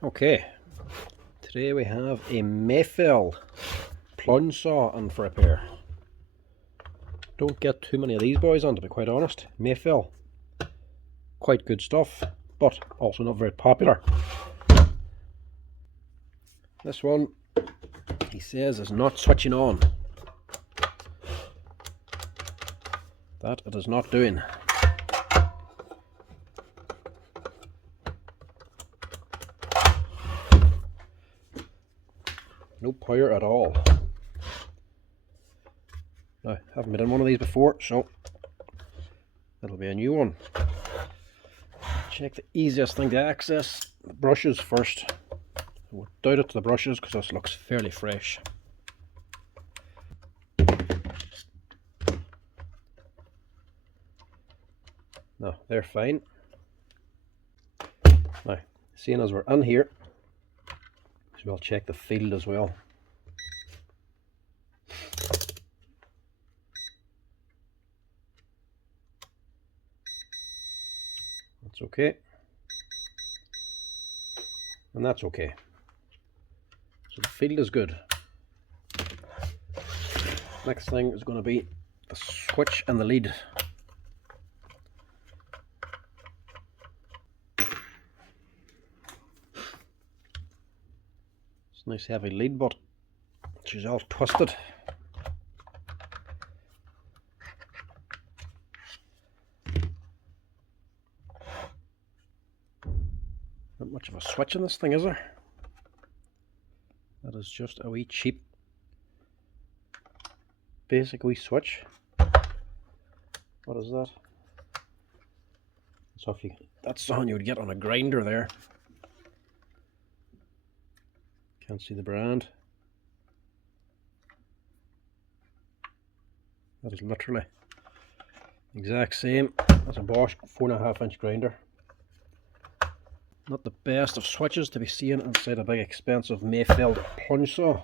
Okay, today we have a Mafell plunge saw on for repair. Don't get too many of these boys on, to be quite honest. Mafell, quite good stuff, but also not very popular. This one, he says, is not switching on. That it is not doing. No power at all. Now, I haven't been in one of these before, so it'll be a new one. Check the easiest thing to access the brushes first. I would doubt it's the brushes because this looks fairly fresh. No, they're fine. Now, seeing as we're in here, we'll check the field as well. That's okay. And that's okay. So the field is good. Next thing is going to be the switch and the lead. It's a nice heavy lead, but she's all twisted. Not much of a switch in this thing, is there? That is just a wee cheap basic wee switch. What is that? So if you, that's something you would get on a grinder there. Can't see the brand. That is literally the exact same as a Bosch 4.5-inch grinder. Not the best of switches to be seen inside a big expensive Mafell plunge saw.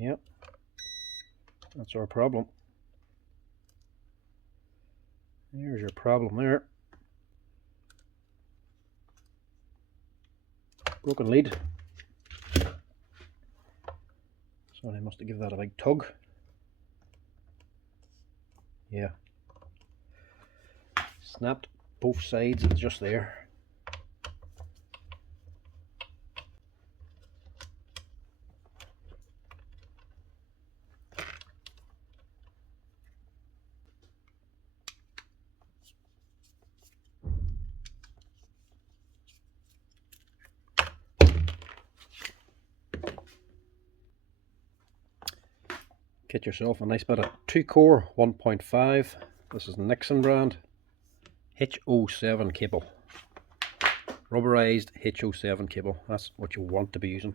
Yep, that's our problem. There's your problem there. Broken lead. So I must have given that a big tug. Yeah. Snapped both sides, it's just there. Get yourself a nice bit of 2-core 1.5. This is Nixon brand. H07 cable. Rubberized H07 cable. That's what you want to be using.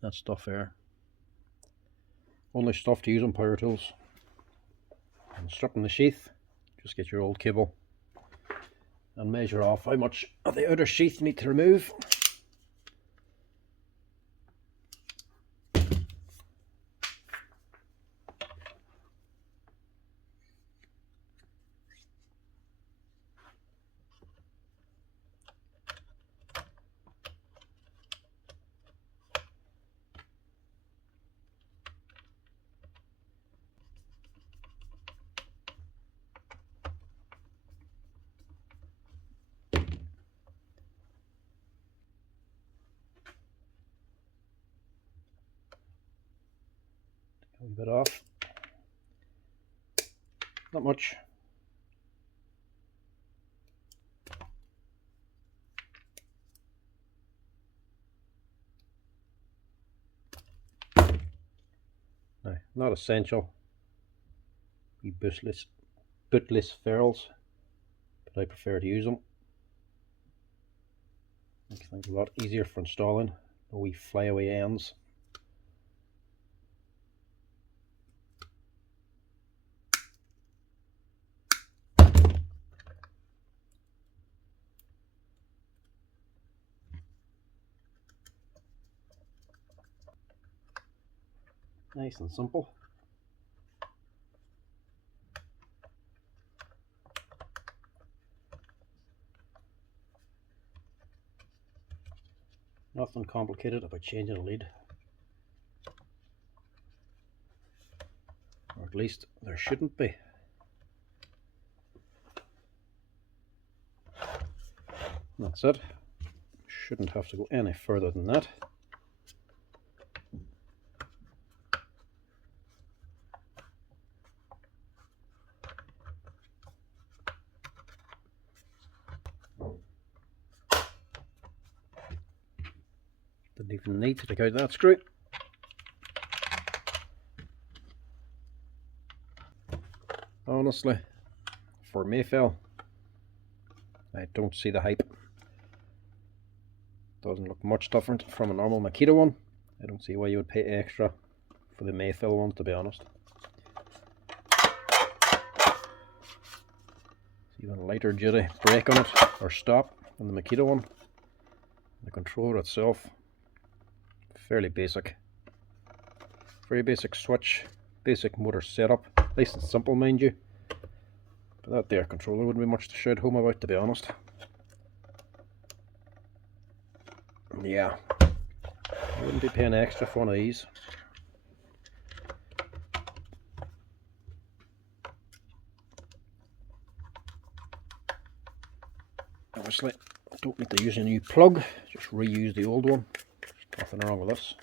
That stuff there. Only stuff to use on power tools. And stripping the sheath, just get your old cable and measure off how much of the outer sheath you need to remove. A bit off. Not much. No, not essential. We bootless ferrules, but I prefer to use them. Makes things a lot easier for installing. No wee flyaway ends. Nice and simple. Nothing complicated about changing a lead. Or at least there shouldn't be. That's it. Shouldn't have to go any further than that. Didn't even need to take out that screw. Honestly, for Mafell, I don't see the hype. Doesn't look much different from a normal Makita one. I don't see why you would pay extra for the Mafell one, to be honest. It's even lighter duty brake on it, or stop, than the Makita one. The controller itself, fairly basic. Very basic switch, basic motor setup, nice and simple mind you. But that there controller wouldn't be much to shout home about, to be honest. Yeah, I wouldn't be paying extra for one of these. Obviously, I don't need to use a new plug, just reuse the old one. There's nothing wrong with this.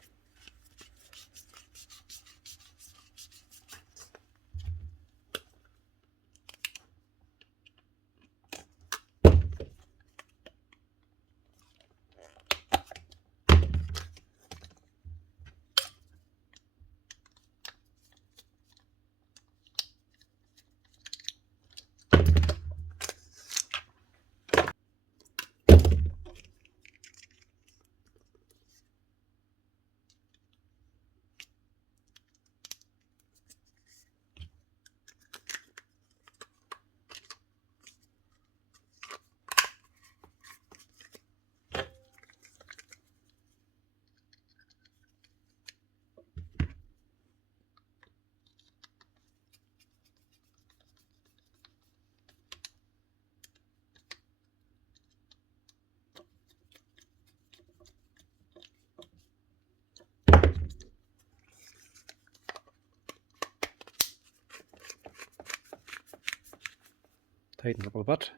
Tighten up a bit.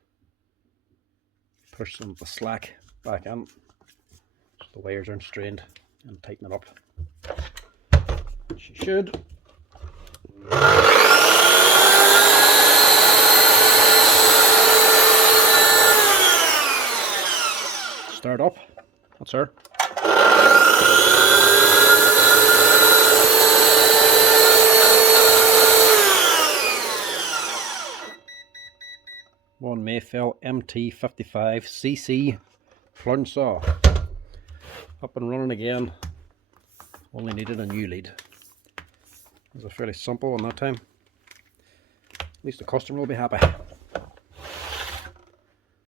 Push some of the slack back in so the wires aren't strained, and tighten it up. Which you should. Start up. That's her. One Mafell MT55 CC plunge saw. Up and running again. Only needed a new lead. It was a fairly simple one that time. At least the customer will be happy.